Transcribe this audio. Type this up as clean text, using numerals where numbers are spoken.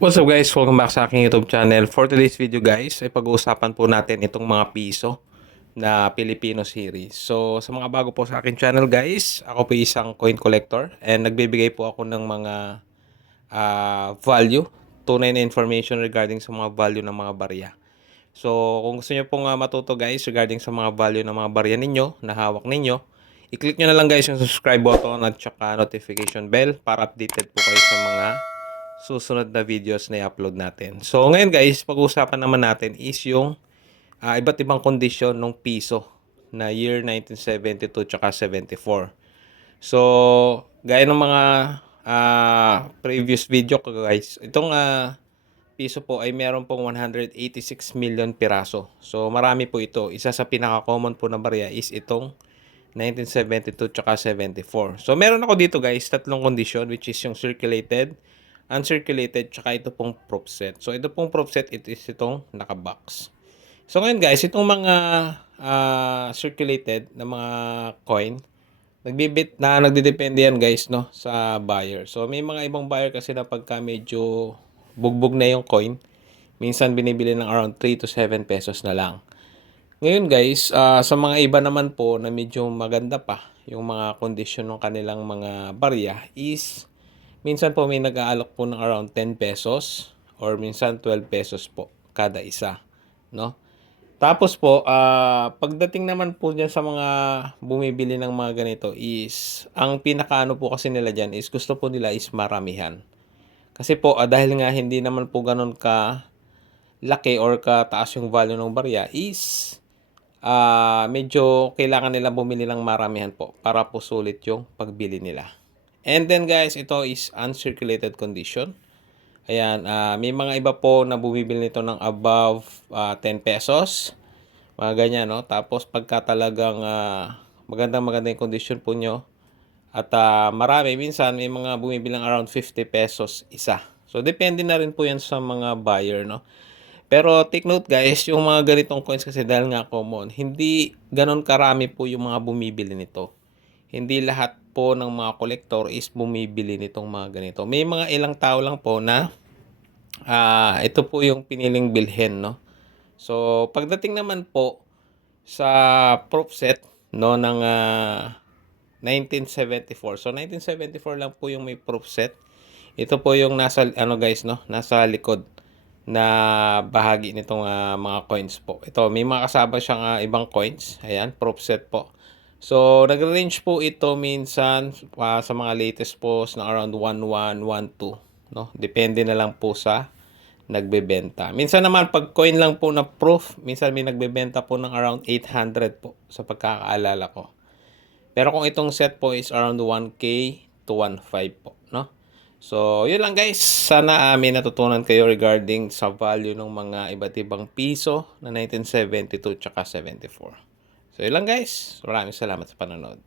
What's up guys? Welcome back sa aking YouTube channel. For today's video guys, ay pag-uusapan po natin itong mga piso na Filipino series. So sa mga bago po sa aking channel guys, ako po isang coin collector and nagbibigay po ako ng mga value, tunay na information regarding sa mga value ng mga barya. So kung gusto niyo pong matuto guys regarding sa mga value ng mga barya ninyo na hawak ninyo, i-click nyo na lang guys yung subscribe button at saka notification bell para updated po kayo sa mga susunod na videos na i-upload natin. So ngayon guys, pag-uusapan naman natin is yung iba't ibang kondisyon ng piso na year 1972 tsaka 74. So gaya ng mga previous video ko guys, itong piso po ay meron pong 186 million piraso. So marami po ito. Isa sa pinaka-common po na barya is itong 1972 tsaka 74. So meron ako dito guys, tatlong kondisyon which is yung circulated, uncirculated, tsaka ito pong proof set. So ito pong proof set, it is itong nakabox. So ngayon guys, itong mga circulated na mga coin, nagdidepende yan guys no sa buyer. So may mga ibang buyer kasi na pagka medyo bugbog na yung coin, minsan binibili ng around 3 to 7 pesos na lang. Ngayon guys, sa mga iba naman po na medyo maganda pa yung mga kondisyon ng kanilang mga barya is minsan po may nag-aalok po ng around 10 pesos or minsan 12 pesos po kada isa, no? Tapos po, pagdating naman po diyan sa mga bumibili ng mga ganito is ang pinakaano po kasi nila diyan is gusto po nila is maramihan. Kasi po dahil nga hindi naman po ganoon ka laki or kataas yung value ng barya is medyo kailangan nila bumili ng maramihan po para po sulit yung pagbili nila. And then guys, ito is uncirculated condition. Ayan, may mga iba po na bumibili nito ng above 10 pesos. Mga ganyan, no? Tapos pagka talagang magandang yung condition po nyo at marami, minsan may mga bumibili ng around 50 pesos isa. So depende na rin po yan sa mga buyer, no? Pero take note guys, yung mga ganitong coins kasi dahil nga common, hindi ganon karami po yung mga bumibili nito. Hindi lahat po ng mga kolektor is bumibili nitong mga ganito. May mga ilang tao lang po na ito po yung piniling bilhin, no? So, pagdating naman po sa proof set, no, ng 1974. So, 1974 lang po yung may proof set. Ito po yung nasa, ano guys, no? Nasa likod na bahagi nitong mga coins po. Ito, may mga kasama siyang ibang coins. Ayan, proof set po. So, nag-range po ito minsan sa mga latest po na around 11, 12, no? Depende na lang po sa nagbebenta. Minsan naman pag coin lang po na proof, minsan may nagbebenta po ng around 800 po sa pagkakaalala ko. Pero kung itong set po is around 1K to 1.5 po, no? So, yun lang guys. Sana may natutunan kayo regarding sa value ng mga iba't ibang piso na 1972 tsaka 74. So, yun lang guys. Maraming salamat sa panonood.